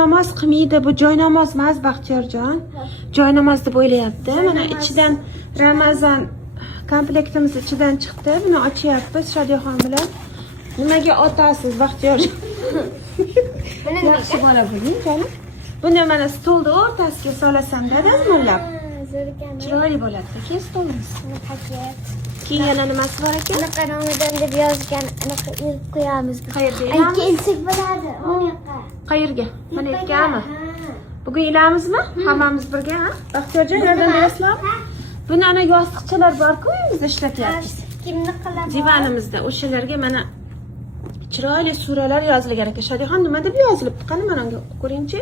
Namoz qilmaydi, bu joy namoz emas, Baxtiyorjon. Joy namoz deb o'ylayapti. Mana ichidan Ramazon komplektimiz ichidan chiqdi. Buni ochyapmiz Shodiyaxon bilan. Nimaga otasiz, Baxtiyorjon? Yaxshi bola bo'ling, jonim. Buni mana stolda o'rtasiga solasam-da, dazmollab. Chiroyli bo'ladi. Keyin stolimiz. Keyin yana nimasi bor ekan? Anaqa Ramazon deb yozgan, anaqa ilib qo'yamiz. Qayerga? Kelsak bo'ladi, o'n yoqqa. Qayerga? Mana ikkami? Bugun ilamizmi? Hammamiz birga, ha? Baxtiyorjon, yordam berasizlarmi? Buni ana yostiqchalar bor-ku, uyimizda ishlatyapmiz. Kimni qiladi? Divanimizda o'shalarga mana chiroyli suralar yozilgan ekan. Shodiyaxon nima deb yozilibdi? Qani mana unga ko'ringchi.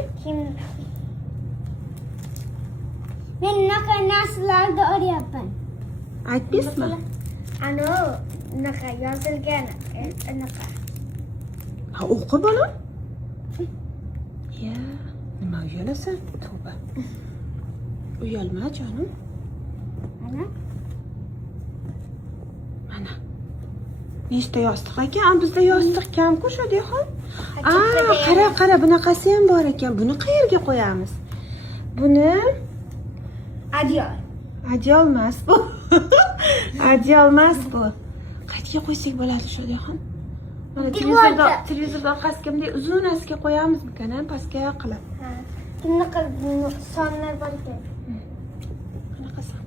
Men unaqa narsalarni o'rayapman. Aytmaysizmi? Ano, unaqa yozilgan, unaqa. Ha, o'qi bolam. Ya, nima uyalasan? Tavba. Uyalma, jonim. Mana. Mana. Nechta yostiq ekan? Bizda yostiq kam-ku, Shodiyaxon. Qara, bunaqasi ham bor ekan. Buni qayerga qo'yamiz? Buni Adyol. adyol emas bu. Adyol emas bu. Qayerga qo'ysak bo'ladi, Shodiyaxon? Mana televizorda orqasiga bunday uzun asga qo'yamizmikan, pastga qilib. Bunaqa sonlar bor ekan. Qanaqa son?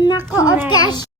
Unaqa ortga